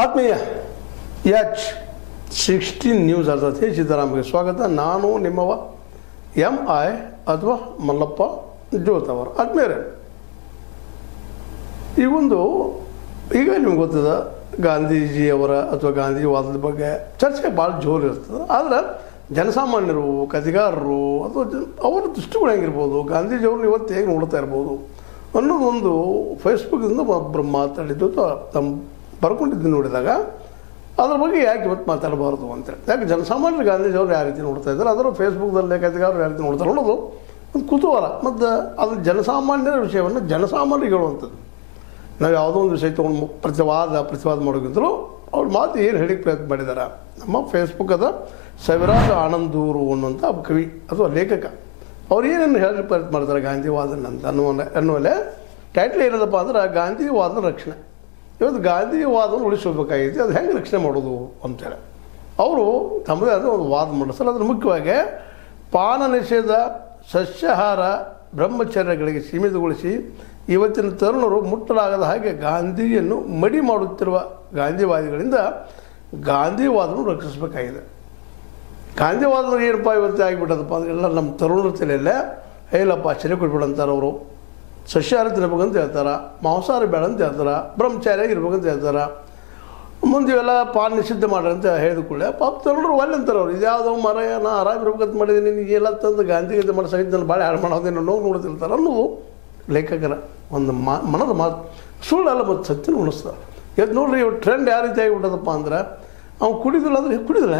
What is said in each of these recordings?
ಆತ್ಮೀಯ H16 news ಅರ್ಧತೆ Siddaramaiah ಸ್ವಾಗತ. ನಾನು ನಿಮ್ಮವ MI ಅಥವಾ ಮಲ್ಲಪ್ಪ ಜೋತವರು. ಆತ್ಮೀಯರೇ, ಈಗ ನಿಮ್ಗೆ ಗೊತ್ತದ ಗಾಂಧೀಜಿಯವರ ಅಥವಾ ಗಾಂಧಿವಾದದ ಬಗ್ಗೆ ಚರ್ಚೆ ಭಾಳ ಜೋರು ಇರ್ತದೆ. ಆದರೆ ಜನಸಾಮಾನ್ಯರು, ಕಥೆಗಾರರು ಅಥವಾ ಅವರ ದೃಷ್ಟಿಗಳು ಹೆಂಗಿರ್ಬೋದು, ಗಾಂಧೀಜಿಯವ್ರನ್ನ ಇವತ್ತು ಹೇಗೆ ನೋಡ್ತಾ ಇರ್ಬೋದು ಅನ್ನೋದೊಂದು ಫೇಸ್ಬುಕ್ಕಿಂದ ಒಬ್ಬರು ಮಾತಾಡಿದ್ದು ತಮ್ಮ ಬರ್ಕೊಂಡಿದ್ದು ನೋಡಿದಾಗ ಅದ್ರ ಬಗ್ಗೆ ಯಾಕೆ ಇವತ್ತು ಮಾತಾಡಬಾರ್ದು ಅಂತೇಳಿ. ಯಾಕೆ ಜನಸಾಮಾನ್ಯರು ಗಾಂಧೀಜಿಯವ್ರು ಯಾವ ರೀತಿ ನೋಡ್ತಾ ಇದ್ದಾರೆ, ಅದರ ಫೇಸ್ಬುಕ್ದಲ್ಲೇ ಕಥೆಗಾರರು ಯಾವ ರೀತಿ ನೋಡ್ತಾರೆ ಅನ್ನೋದು ಒಂದು ಕುತೂಹಲ. ಮತ್ತು ಅದು ಜನಸಾಮಾನ್ಯರ ವಿಷಯವನ್ನು ಜನಸಾಮಾನ್ಯರಿಗೆ ಹೇಳುವಂಥದ್ದು. ನಾವು ಯಾವುದೋ ಒಂದು ವಿಷಯ ತೊಗೊಂಡು ಪ್ರತಿವಾದ ಮಾಡೋಕ್ಕಿಂತಲೂ ಅವ್ರ ಮಾತು ಏನು ಹೇಳಿಕ್ಕೆ ಪ್ರಯತ್ನ ಮಾಡಿದ್ದಾರೆ. ನಮ್ಮ ಫೇಸ್ಬುಕ್ಕದ ಸವಿರಾಜ್ ಆನಂದೂರು ಅನ್ನುವಂಥ ಕವಿ ಅಥವಾ ಲೇಖಕ ಅವ್ರು ಏನೇನು ಹೇಳಿ ಪ್ರಯತ್ನ ಮಾಡ್ತಾರೆ ಗಾಂಧಿವಾದನ ಅಂತ ಅನ್ನುವಲ್ಲೇ ಟೈಟ್ಲ್ ಏನದಪ್ಪ ಅಂದ್ರೆ ಗಾಂಧಿವಾದನ ರಕ್ಷಣೆ. ಇವತ್ತು ಗಾಂಧಿವಾದನ ಉಳಿಸಬೇಕಾಗೈತಿ, ಅದು ಹೆಂಗೆ ರಕ್ಷಣೆ ಮಾಡೋದು ಅಂತೇಳಿ ಅವರು ತಮ್ಮದೇ ಆದ ಒಂದು ವಾದ ಮಂಡಿಸ್ತಾರೆ. ಅದ್ರ ಮುಖ್ಯವಾಗಿ ಪಾನ ನಿಷೇಧ, ಸಸ್ಯಾಹಾರ, ಬ್ರಹ್ಮಚರ್ಯಗಳಿಗೆ ಸೀಮಿತಗೊಳಿಸಿ ಇವತ್ತಿನ ತರುಣರು ಮುಟ್ಟಲಾಗದ ಹಾಗೆ ಗಾಂಧಿಯನ್ನು ಮಡಿ ಮಾಡುತ್ತಿರುವ ಗಾಂಧಿವಾದಿಗಳಿಂದ ಗಾಂಧಿವಾದವನ್ನು ರಕ್ಷಿಸಬೇಕಾಗಿದೆ. ಗಾಂಧಿವಾದ ಏನಪ್ಪ ಇವತ್ತೇ ಆಗಿಬಿಟ್ಟದಪ್ಪ ಅಂದ್ರೆ ಎಲ್ಲ ನಮ್ಮ ತರುಣರ ತಲೆಯಲ್ಲೇ ಹೇಳಪ್ಪ ಸರಿ ಕೊಟ್ಬಿಡಂತಾರೆ. ಅವರು ಸಸ್ಯಾಹಾರ ತಿನ್ಬೇಕಂತ ಹೇಳ್ತಾರೆ, ಮಾಂಸಾಹಾರ ಬೇಡ ಅಂತ ಹೇಳ್ತಾರೆ, ಬ್ರಹ್ಮಚಾರ್ಯ ಇರ್ಬೇಕಂತ ಹೇಳ್ತಾರೆ. ಮುಂದೆ ಇವೆಲ್ಲ ಪಾನ ನಿಷಿದ್ಧ ಮಾಡ್ರಿ ಅಂತ ಹೇಳಿದ ಕೂಡಲೇ ಪಾಪ ತರುಣರು ಒಳ್ಳೆ ಅಂತಾರೆ. ಅವ್ರು ಇದ್ಯಾವುದೋ ಮರ ನಾ ಆರಾಮ್ ಇರ್ಬೇಕಂತ ಮಾಡಿದ್ದೀನಿ, ನೀನು ಎಲ್ಲ ತಂದು ಗಾಂಧಿಗೀತೆ ಮಾಡೋ ಸಹಿತ ನಾನು ಭಾಳ ಹಾಳು ಮಾಡೋದೇನೋ ನೋಡ್ತಿರ್ತಾರೆ ಅನ್ನೋದು ಲೇಖಕರ ಒಂದು ಮನದ ಮಾತು. ಸುಳ್ಳಲ್ಲ ಮತ್ತು ಸತ್ಯನ ಉಣಿಸ್ತಾರೆ. ಇವತ್ತು ನೋಡ್ರಿ, ಇವ್ ಟ್ರೆಂಡ್ ಯಾವ ರೀತಿ ಆಗಿಬಿಟ್ಟದಪ್ಪ ಅಂದ್ರೆ ಅವ್ನು ಕುಡಿದಿಲ್ಲ ಅಂದ್ರೆ ಕುಡಿದಿಲ್ಲ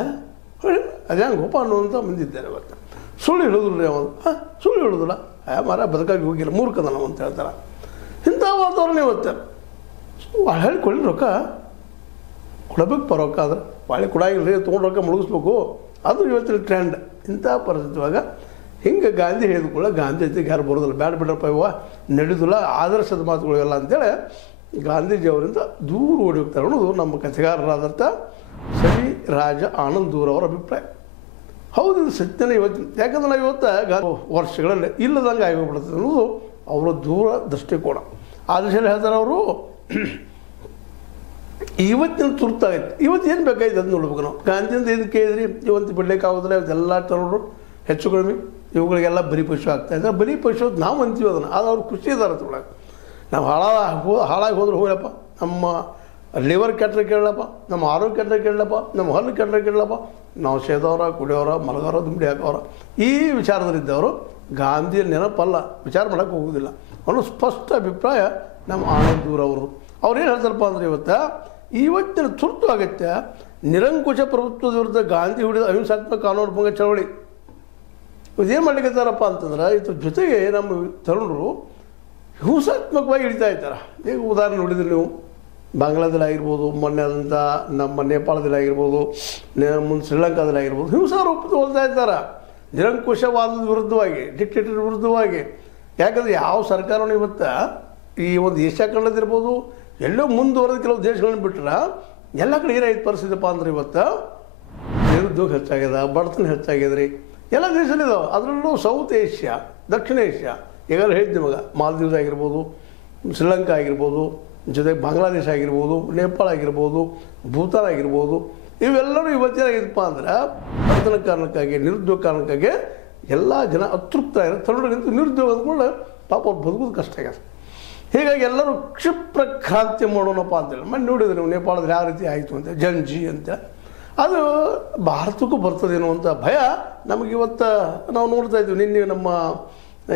ಅದೇ ಹಂಗೆ ಗೋಪ ಅನ್ನುವಂಥ ಬಂದಿದ್ದಾರೆ. ಇವತ್ತು ಸುಳ್ಳು ಹೇಳೋದಿಲ್ಲ, ಅವನು ಸುಳ್ಳು ಹೇಳೋದಿಲ್ಲ, ಮರ ಬದುಕಾಗಿ ಹೋಗಿಲ್ಲ, ಮೂರ್ಖದ ನಾವು ಅಂತ ಹೇಳ್ತಾರೆ. ಇಂಥ ವಾತಾವರಣ ಇವತ್ತು ಹೇಳಿಕೊಳ್ಳಿ ರೊಕ್ಕ ಕೊಡಬೇಕು ರೊಕ್ಕ ಆದ್ರೆ ಬಾಳೆ ಕೊಡಾಗಿಲ್ಲ, ತೊಗೊಂಡು ರೊಕ್ಕ ಮುಳುಗಿಸ್ಬೇಕು, ಅದು ಇವತ್ತಿನ ಟ್ರೆಂಡ್. ಇಂಥ ಪರಿಸ್ಥಿತಿವಾಗ ಹಿಂಗೆ ಗಾಂಧಿ ಹೇಳಿದ್ಕೊಳ್ಳ ಗಾಂಧಿ ಜೊತೆಗೆ ಯಾರು ಬರೋದಿಲ್ಲ, ಬ್ಯಾಡ ಬಿಡ್ರಪ್ಪ ಇವ ನಡೆಯೋದಿಲ್ಲ, ಆದರ್ಶದ ಮಾತುಗಳಿಲ್ಲ ಅಂತೇಳಿ ಗಾಂಧೀಜಿಯವರಿಂದ ದೂರ ಓಡಿ ಹೋಗ್ತಾರೆ ಅನ್ನೋದು ನಮ್ಮ ಕಥೆಗಾರರಾದಂಥ ಸವಿರಾಜ ಆನಂದೂರ್ ಅವರ ಅಭಿಪ್ರಾಯ. ಹೌದು, ಇದು ಸತ್ಯನೇ ಇವತ್ತಿನ. ಯಾಕಂದ್ರೆ ನಾವು ಇವತ್ತು ವರ್ಷಗಳಲ್ಲಿ ಇಲ್ಲದಂಗೆ ಆಗೋಗ್ಬಿಡ್ತದೆ ಅನ್ನೋದು ಅವರ ದೂರ ದೃಷ್ಟಿಕೋನ. ಆ ದಿಶೆಯಲ್ಲಿ ಹೇಳ್ತಾರೆ ಅವರು, ಇವತ್ತಿನ ತುರ್ತಾಗೈತೆ, ಇವತ್ತು ಏನು ಬೇಕಾಯ್ತು ಅದು ನೋಡ್ಬೇಕು ನಾವು. ಗಾಂಧಿಯಿಂದ ಏನು ಕೇಳಿದ್ರಿ, ಇವತ್ತು ಬಿಡ್ಲಿಕ್ಕೆ ಆಗೋದಿಲ್ಲ, ಇವತ್ತೆಲ್ಲ ತರೋರು ಹೆಚ್ಚು ಕಡಿಮೆ ಇವುಗಳಿಗೆಲ್ಲ ಬಲಿ ಪಶು ಆಗ್ತಾಯಿದ್ದಾರೆ. ಬಲಿ ಪಶು ನಾವು ಅಂತೀವಿ ಅದನ್ನು, ಅದು ಅವ್ರು ಖುಷಿ ಇದ್ದಾರೆ ತೊಗೊಳಕ್ಕೆ. ನಾವು ಹಾಳಾಗಿ ಹೋದ್ರೆ ಹೋಗಲಪ್ಪ, ನಮ್ಮ ಲಿವರ್ ಕೆಟ್ಟರೆ ಕೇಳಪ್ಪ, ನಮ್ಮ ಆರೋಗ್ಯ ಕೆಟ್ಟರೆ ಕೇಳಪ್ಪ, ನಮ್ಮ ಹಲ್ಲು ಕೆಟ್ಟರೆ ಕೇಳಪ್ಪ, ನಾವು ಸೇದವರ, ಕುಡಿಯೋರ, ಮಲಗೋರ, ದುಂಬಡಿ ಹಾಕೋರ ಈ ವಿಚಾರದಲ್ಲಿದ್ದವರು ಗಾಂಧಿಯ ನೆನಪಲ್ಲ, ವಿಚಾರ ಮಾಡೋಕ್ಕೆ ಹೋಗೋದಿಲ್ಲ ಅನ್ನೋ ಸ್ಪಷ್ಟ ಅಭಿಪ್ರಾಯ ನಮ್ಮ ಆನಂದೂರ್ ಅವರು. ಅವ್ರೇನು ಹೇಳ್ತಾರಪ್ಪ ಅಂದರೆ ಇವತ್ತಿನ ತುರ್ತು ಅಗತ್ಯ ನಿರಂಕುಶ ಪ್ರಭುತ್ವದ ವಿರುದ್ಧ ಗಾಂಧಿ ಹಿಡಿದ ಅಹಿಂಸಾತ್ಮಕ ಕಾನೂನು ಭಂಗ ಚಳವಳಿ. ಇದೇನು ಮಾಡ್ಲಿಕ್ಕಿದ್ದಾರಪ್ಪ ಅಂತಂದ್ರೆ ಇದ್ರ ಜೊತೆಗೆ ನಮ್ಮ ತರುಣರು ಹಿಂಸಾತ್ಮಕವಾಗಿ ಹಿಡಿತಾ ಇದ್ದಾರೆ. ಈಗ ಉದಾಹರಣೆ ನೋಡಿದ್ರೆ ನೀವು ಬಾಂಗ್ಲಾದಲ್ಲಿ ಆಗಿರ್ಬೋದು, ಮೊನ್ನೆ ಆದಂಥ ನಮ್ಮ ನೇಪಾಳದಲ್ಲಿ ಆಗಿರ್ಬೋದು, ಮುಂದೆ ಶ್ರೀಲಂಕಾದಲ್ಲಿ ಆಗಿರ್ಬೋದು, ಹಿಂಸಾ ರೂಪ ತಗೊಳ್ತಾ ಇದ್ದಾರೆ ನಿರಂಕುಶವಾದದ ವಿರುದ್ಧವಾಗಿ, ಡಿಕ್ಟೇಟರ್ ವಿರುದ್ಧವಾಗಿ. ಯಾಕಂದರೆ ಯಾವ ಸರ್ಕಾರವೂ ಇವತ್ತು ಈ ಒಂದು ಏಷ್ಯಾ ಖಂಡದಿರ್ಬೋದು, ಎಲ್ಲೋ ಮುಂದುವರೆದ ಕೆಲವು ದೇಶಗಳನ್ನ ಬಿಟ್ಟರೆ ಎಲ್ಲ ಕಡೆ ಏನಾಯ್ತು ಪರಿಸ್ಥಿತಿಪ್ಪ ಅಂದ್ರೆ ಇವತ್ತು ನಿರುದ್ಯೋಗ ಹೆಚ್ಚಾಗ್ಯದ, ಬಡತನ ಹೆಚ್ಚಾಗ್ಯದ್ರಿ, ಎಲ್ಲ ದೇಶದಲ್ಲಿದ್ದಾವೆ. ಅದರಲ್ಲೂ ಸೌತ್ ಏಷ್ಯಾ, ದಕ್ಷಿಣ ಏಷ್ಯಾ, ಈಗಾಗಲೇ ಹೇಳಿದ್ದೆ ಮಗ, ಮಾಲ್ದೀವ್ಸ್ ಆಗಿರ್ಬೋದು, ಶ್ರೀಲಂಕಾ ಆಗಿರ್ಬೋದು, ಜೊತೆಗೆ ಬಾಂಗ್ಲಾದೇಶ ಆಗಿರ್ಬೋದು, ನೇಪಾಳ ಆಗಿರ್ಬೋದು, ಭೂತಾನ್ ಆಗಿರ್ಬೋದು, ಇವೆಲ್ಲರೂ ಇವತ್ತೇನಾಗಿದ್ದಪ್ಪ ಅಂದ್ರೆ ಬಡತನ ಕಾರಣಕ್ಕಾಗಿ, ನಿರುದ್ಯೋಗ ಕಾರಣಕ್ಕಾಗಿ ಎಲ್ಲ ಜನ ಅತೃಪ್ತ ಆಗಿರೋ ತರುಣರಿಗಿಂತ ನಿರುದ್ಯೋಗ ಅಂದ್ಕೊಂಡು ಪಾಪ ಅವ್ರು ಬದುಕೋದು ಕಷ್ಟ ಆಗ್ಯದ. ಹೀಗಾಗಿ ಎಲ್ಲರೂ ಕ್ಷಿಪ್ರ ಕ್ರಾಂತಿ ಮಾಡೋಣಪ್ಪ ಅಂತೇಳಿ ಮನೆ ನೋಡಿದ್ರೆ ನೀವು ನೇಪಾಳದಲ್ಲಿ ಯಾವ ರೀತಿ ಆಯಿತು ಅಂತ ಜಂಜಿ ಅಂತ, ಅದು ಭಾರತಕ್ಕೂ ಬರ್ತದೇನೋ ಅಂತ ಭಯ ನಮಗೆ ಇವತ್ತು ನಾವು ನೋಡ್ತಾ ಇದ್ದೀವಿ. ನಿನ್ನೆ ನಮ್ಮ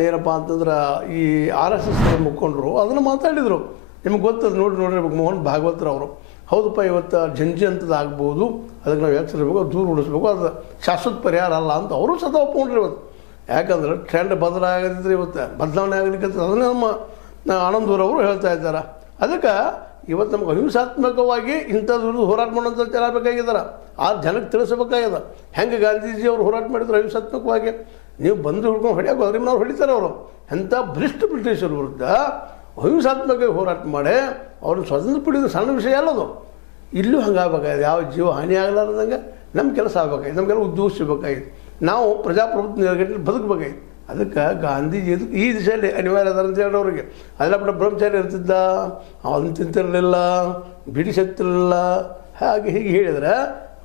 ಏನಪ್ಪ ಅಂತಂದ್ರೆ ಈ RSS ಮುಖಂಡರು ಅದನ್ನು ಮಾತಾಡಿದರು. ನಿಮ್ಗೆ ಗೊತ್ತದು ನೋಡಿರ್ಬೇಕು, ಮೋಹನ್ ಭಾಗವತರು ಅವರು. ಹೌದಪ್ಪ, ಇವತ್ತು ಜಂಜಿ ಅಂತದ್ದು ಆಗ್ಬೋದು, ಅದಕ್ಕೆ ನಾವು ಎಚ್ಚರಿಸಬೇಕು, ದೂರ ಉಳಿಸ್ಬೇಕು, ಅದು ಶಾಶ್ವತ ಪರಿಹಾರ ಅಲ್ಲ ಅಂತ ಅವರು ಸದಾ ಒಪ್ಕೊಂಡ್ರಿ ಇವತ್ತು. ಯಾಕಂದ್ರೆ ಟ್ರೆಂಡ್ ಬದಲಾಗದಿದ್ರೆ ಇವತ್ತು ಬದಲಾವಣೆ ಆಗಲಿಕ್ಕೆ ಅದನ್ನೇ ನಮ್ಮ ಆನಂದೂರವರು ಹೇಳ್ತಾ ಇದ್ದಾರೆ. ಅದಕ್ಕೆ ಇವತ್ತು ನಮ್ಗೆ ಅಹಿಂಸಾತ್ಮಕವಾಗಿ ಇಂಥದ್ದು ವಿರುದ್ಧ ಹೋರಾಟ ಮಾಡೋಂಥ ಜನ ಬೇಕಾಗಿದ್ದಾರೆ. ಆ ಜನಕ್ಕೆ ತಿಳಿಸಬೇಕಾಗ್ಯದ ಹೆಂಗೆ ಗಾಂಧೀಜಿಯವರು ಹೋರಾಟ ಮಾಡಿದ್ರು ಅಹಿಂಸಾತ್ಮಕವಾಗಿ. ನೀವು ಬಂದು ಹಿಡ್ಕೊಂಡು ಹೊಡ್ಯಾಕೆ ಹೋದ್ರೆ ಅವ್ರು ಹೊಡಿತಾರೆ. ಅವರು ಎಂಥ ಭ್ರಷ್ಟ ಬ್ರಿಟಿಷರ ವಿರುದ್ಧ ಅಹಿಂಸಾತ್ಮಕವಾಗಿ ಹೋರಾಟ ಮಾಡಿ ಅವ್ರನ್ನ ಸ್ವತಂತ್ರ ಪಡೆಯೋದು ಸಣ್ಣ ವಿಷಯ ಅಲ್ಲದು. ಇಲ್ಲೂ ಹಂಗಾಗಬೇಕಾಗಿದೆ, ಯಾವ ಜೀವ ಹಾನಿ ಆಗಲಾರ್ದಂಗೆ ನಮ್ಮ ಕೆಲಸ ಆಗಬೇಕಾಗಿದೆ, ನಮಗೆಲ್ಲ ಉದ್ಯೋಗ ಸಿಗಬೇಕಾಗಿದೆ, ನಾವು ಪ್ರಜಾಪ್ರಭುತ್ವ ನೆಲೆಗಟ್ಟಲ್ಲಿ ಬದುಕಬೇಕಾಗಿದೆ. ಅದಕ್ಕೆ ಗಾಂಧೀಜಿ ಈ ದಿಶೆಯಲ್ಲಿ ಅನಿವಾರ್ಯ ಅದ ಅಂತ ಹೇಳೋರಿಗೆ. ಅದೆಲ್ಲ ಬಿಟ್ಟು ಬ್ರಹ್ಮಚಾರಿ ಇರ್ತಿದ್ದ, ಅವನು ತಿಂತಿರಲಿಲ್ಲ, ಬಿಡಿಸತ್ತಿರಲಿಲ್ಲ ಹಾಗೆ ಹೀಗೆ ಹೇಳಿದ್ರೆ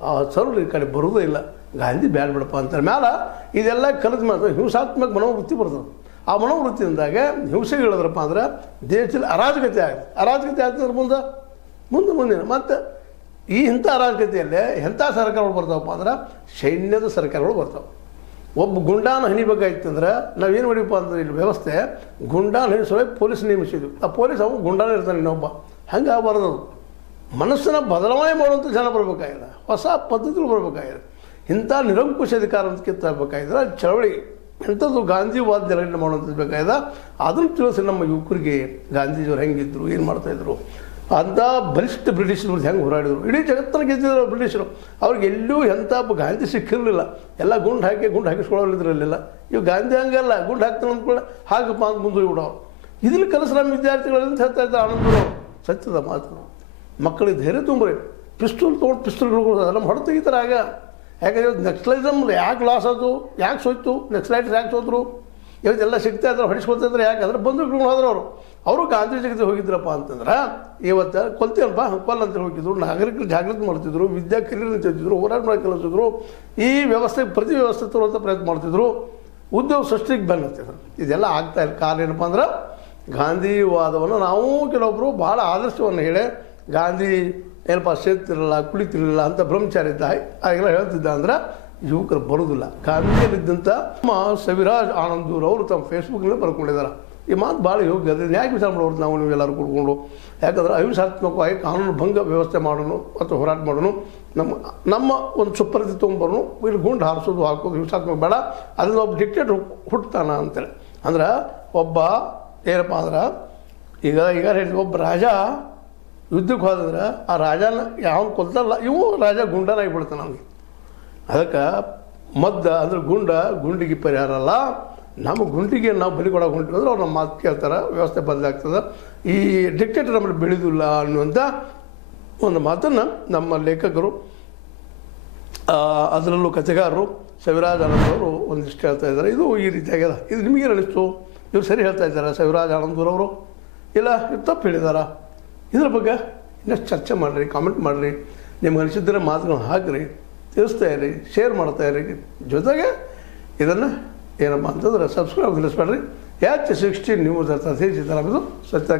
ಆ ಸರ್ವರು ಈ ಕಡೆ ಬರೋದೇ ಇಲ್ಲ. ಗಾಂಧಿ ಬ್ಯಾಡ ಬಿಡಪ್ಪ ಅಂತಾರೆ ಮ್ಯಾಲೆ ಇದೆಲ್ಲ ಕಲಿತ ಮಾತ್ರ ಹಿಂಸಾತ್ಮಕ ಮನೋವೃತ್ತಿ ಬರ್ತದೆ. ಆ ಮನೋವೃತ್ತಿಯಿಂದಾಗ ಹಿಂಸೆಗೆ ಹೇಳಿದ್ರಪ್ಪ ಅಂದ್ರೆ ದೇಶದಲ್ಲಿ ಅರಾಜಕತೆ ಆಗುತ್ತೆ. ಅರಾಜಕತೆ ಆಗ್ತಂದ್ರೆ ಮುಂದಿನ ಮತ್ತು ಇಂಥ ಅರಾಜಕತೆಯಲ್ಲೇ ಎಂಥ ಸರ್ಕಾರಗಳು ಬರ್ತಾವಪ್ಪ ಅಂದ್ರೆ ಸೈನ್ಯದ ಸರ್ಕಾರಗಳು ಬರ್ತಾವೆ. ಒಬ್ಬ ಗುಂಡಾನ ಹಣಿಬೇಕಾಯ್ತಂದ್ರೆ ನಾವೇನು ಮಾಡೀವಪ್ಪ ಅಂದ್ರೆ ಇಲ್ಲಿ ವ್ಯವಸ್ಥೆ ಗುಂಡಾನ ಹಣಿಸೋಕೆ ಪೊಲೀಸ್ ನೇಮಿಸಿದ್ವಿ. ಆ ಪೊಲೀಸ್ ಅವು ಗುಂಡಾನ ಇರ್ತಾನೆ ಇನ್ನೊಬ್ಬ, ಹಂಗೆ ಆಗಬಾರ್ದು. ಮನಸ್ಸನ್ನು ಬದಲಾವಣೆ ಮಾಡುವಂಥ ಜನ ಬರಬೇಕಾಗಿದೆ, ಹೊಸ ಪದ್ಧತಿಗಳು ಬರಬೇಕಾಗಿದೆ. ಇಂಥ ನಿರಂಕುಶ ಅಧಿಕಾರ ಅಂತ ಕಿತ್ತಾಗಬೇಕಾಗಿದ್ರೆ ಚಳವಳಿ ಎಂಥದ್ದು ಗಾಂಧಿವಾದ ಜನಗಣನೆ ಮಾಡುವಂಥದ್ದು ಬೇಕಾಗಿದೆ. ಅದನ್ನು ತಿಳಿಸಿ ನಮ್ಮ ಯುವಕರಿಗೆ ಗಾಂಧೀಜಿಯವ್ರು ಹೆಂಗಿದ್ರು, ಏನು ಮಾಡ್ತಾಯಿದ್ರು, ಅಂಥ ಬಲಿಷ್ಠ ಬ್ರಿಟಿಷರು ಹೆಂಗೆ ಹೋರಾಡಿದರು. ಇಡೀ ಜಗತ್ತನ್ನು ಗೆದ್ದಿದ್ರು ಬ್ರಿಟಿಷರು. ಅವ್ರಿಗೆ ಎಲ್ಲೂ ಎಂಥ ಗಾಂಧಿ ಸಿಕ್ಕಿರಲಿಲ್ಲ. ಎಲ್ಲ ಗುಂಡು ಹಾಕಿಸ್ಕೊಳ್ಳೋರಿದ್ರಲ್ಲಿಲ್ಲ. ಇವು ಗಾಂಧಿ ಹಂಗಲ್ಲ, ಗುಂಡು ಹಾಕ್ತಾನೆ ಅಂದ್ಕೊಳ್ಳೆ ಹಾಗಪ್ಪ ಅಂತ ಮುಂದೆ ಬಿಡೋರು. ಇದನ್ನು ಕಲಿಸಿ ನಮ್ಮ ವಿದ್ಯಾರ್ಥಿಗಳಿಂದ ಹೇಳ್ತಾ ಇದ್ದಾರೆ ಆನಂದರು. ಸತ್ಯದ ಮಾತು. ಮಕ್ಕಳಿಗೆ ಧೈರ್ಯ ತುಂಬ್ರಿ. ಪಿಸ್ತೂಲ್ ತೊಗೊಂಡು ಪಿಸ್ತೂಲ್ಗಳು ನಮ್ಮ ಹೊಡೆ ತೆಗಿತಾರೆ ಆಗ. ಯಾಕಂದರೆ ನಕ್ಸಲಿಸಮ್ ಯಾಕೆ ಲಾಸ್ ಆಯ್ತು, ಯಾಕೆ ಸೋಯ್ತು, ನಕ್ಸಲೈಟ್ಸ್ ಯಾಕೆ ಸೋತರು, ಇವತ್ತೆಲ್ಲ ಸಿಗ್ತಾ ಇದ್ದಾರೆ ಹೊಡಿಸ್ಕೊಳ್ತಿದ್ರೆ ಯಾಕೆ ಅಂದ್ರೆ ಬಂದು ಇಟ್ಕೊಂಡು ಹೋದ್ರು. ಅವರು ಗಾಂಧಿ ಜಗತ್ತಿಗೆ ಹೋಗಿದ್ರಪ್ಪ ಅಂತಂದ್ರೆ ಇವತ್ತು ಕೊಲ್ತೀವಲ್ಪ ಕೊಲ್ಲ ಅಂತ ಹೋಗಿದ್ರು. ನಾಗರಿಕರು ಜಾಗೃತಿ ಮಾಡ್ತಿದ್ರು, ವಿದ್ಯಾ ಕಲಿಯನ್ನು ತಿಂತಿದ್ರು, ಹೋರಾಟ ಮಾಡಿ ಕಲಿಸ್ತಿದ್ರು, ಈ ವ್ಯವಸ್ಥೆಗೆ ಪ್ರತಿ ವ್ಯವಸ್ಥೆ ತರುವಂಥ ಪ್ರಯತ್ನ ಮಾಡ್ತಿದ್ರು, ಉದ್ಯೋಗ ಸೃಷ್ಟಿಗೆ ಬೆನ್ನತ್ತಿದ್ರು. ಇದೆಲ್ಲ ಆಗ್ತಾ ಇಲ್ಲ. ಕಾರಣ ಏನಪ್ಪ ಅಂದ್ರೆ ಗಾಂಧಿವಾದವನ್ನು ನಾವು ಕೆಲವೊಬ್ಬರು ಭಾಳ ಆದರ್ಶವನ್ನು ಹೇಳಿ ಗಾಂಧಿ ಏನಪ್ಪ ಸೇರ್ತಿರಲಿಲ್ಲ, ಕುಳಿತಿರಲಿಲ್ಲ ಅಂತ ಬ್ರಹ್ಮಚಾರಿ ಇದ್ದ ಹಾಗೆಲ್ಲ ಹೇಳ್ತಿದ್ದ ಅಂದ್ರೆ ಯುವಕರು ಬರೋದಿಲ್ಲ. ಗಾಂಧಿಯಲ್ಲಿದ್ದಂಥ ನಮ್ಮ ಸವಿರಾಜ್ ಆನಂದೂರ್ ಅವರು ತಮ್ಮ ಫೇಸ್ಬುಕ್ನಲ್ಲಿ ಬರ್ಕೊಂಡಿದ್ದಾರೆ. ಈ ಮಾತು ಭಾಳ ಯೋಗ್ಯ. ಅದನ್ನು ಯಾಕೆ ವಿಚಾರ ಮಾಡೋರು ನಾವು ನೀವೆಲ್ಲರೂ ಕೂಡ್ಕೊಂಡು? ಯಾಕಂದ್ರೆ ಅಹಿಂಸಾತ್ಮಕವಾಗಿ ಕಾನೂನು ಭಂಗ ವ್ಯವಸ್ಥೆ ಮಾಡೋಣ ಮತ್ತು ಹೋರಾಟ ಮಾಡೋಣ, ನಮ್ಮ ಒಂದು ಸುಪರಿಧಿ ತೊಗೊಂಬರೋನು. ಇಲ್ಲಿ ಗುಂಡು ಹಾರಿಸೋದು ಹಾಕೋದು ಹಿಂಸಾತ್ಮಕ ಬೇಡ. ಅದರಿಂದ ಒಬ್ಬ ಡಿಕ್ಟೇಟರ್ ಹುಟ್ಟುತ್ತಾನ ಅಂತೇಳಿ ಅಂದ್ರೆ ಒಬ್ಬ ಏನಪ್ಪ ಅಂದ್ರೆ ಈಗ ಹೇಳಿ ಒಬ್ಬ ರಾಜ ಯುದ್ಧಕ್ಕೆ ಹೋದಂದ್ರೆ ಆ ರಾಜನ ಯಾವನು ಕೊಲ್ತಾರಲ್ಲ ಇವು ರಾಜ ಗುಂಡನಾಗಿ ಬಿಡ್ತಾನೆ ಅವನಿಗೆ. ಅದಕ್ಕೆ ಅಂದ್ರೆ ಗುಂಡಿಗೆ ಪರಿಹಾರ ಅಲ್ಲ. ನಮ್ಮ ಗುಂಡಿಗೆ ನಾವು ಬಲಿ ಕೊಡೋಕೆ ಹೊಂಟಿದ್ರೆ ಅವ್ರು ನಮ್ಮ ಮಾತು ಕೇಳ್ತಾರೆ, ವ್ಯವಸ್ಥೆ ಬದಲಾಗ್ತದೆ. ಈ ಡಿಕ್ಟೇಟರ್ ನಮ್ಮಲ್ಲಿ ಬೆಳೆದಿಲ್ಲ ಅನ್ನುವಂಥ ಒಂದು ಮಾತನ್ನು ನಮ್ಮ ಲೇಖಕರು ಅದರಲ್ಲೂ ಕಥೆಗಾರರು ಸವಿರಾಜ್ ಆನಂದವರು ಒಂದಿಷ್ಟು ಹೇಳ್ತಾ ಇದ್ದಾರೆ. ಇದು ಈ ರೀತಿಯಾಗ್ಯದ. ಇದು ನಿಮಗೇನು ಅನಿಸ್ತು? ಇವ್ರು ಸರಿ ಹೇಳ್ತಾ ಇದ್ದಾರೆ ಸವಿರಾಜ್ ಆನಂದರವರು, ಇಲ್ಲ ಇವ್ರು ತಪ್ಪು ಹೇಳಿದಾರ? ಇದ್ರ ಬಗ್ಗೆ ಇನ್ನಷ್ಟು ಚರ್ಚೆ ಮಾಡಿರಿ, ಕಾಮೆಂಟ್ ಮಾಡಿರಿ, ನಿಮ್ಗೆ ಅನಿಸಿದ್ರೆ ಮಾತುಗಳನ್ನ ಹಾಕಿರಿ, ತಿಳಿಸ್ತಾ ಇರಿ, ಶೇರ್ ಮಾಡ್ತಾ ಇರಿ. ಜೊತೆಗೆ ಇದನ್ನು ಏನಪ್ಪ ಅಂತಂದ್ರೆ ಸಬ್ಸ್ಕ್ರೈಬ್ ತಿಳಿಸ್ಬೇಡ್ರಿ. H16 ನ್ಯೂಸ್ ಅಂತ ತಿಳಿಸಿದ್ದಾರೆ. ಸತ್ಯ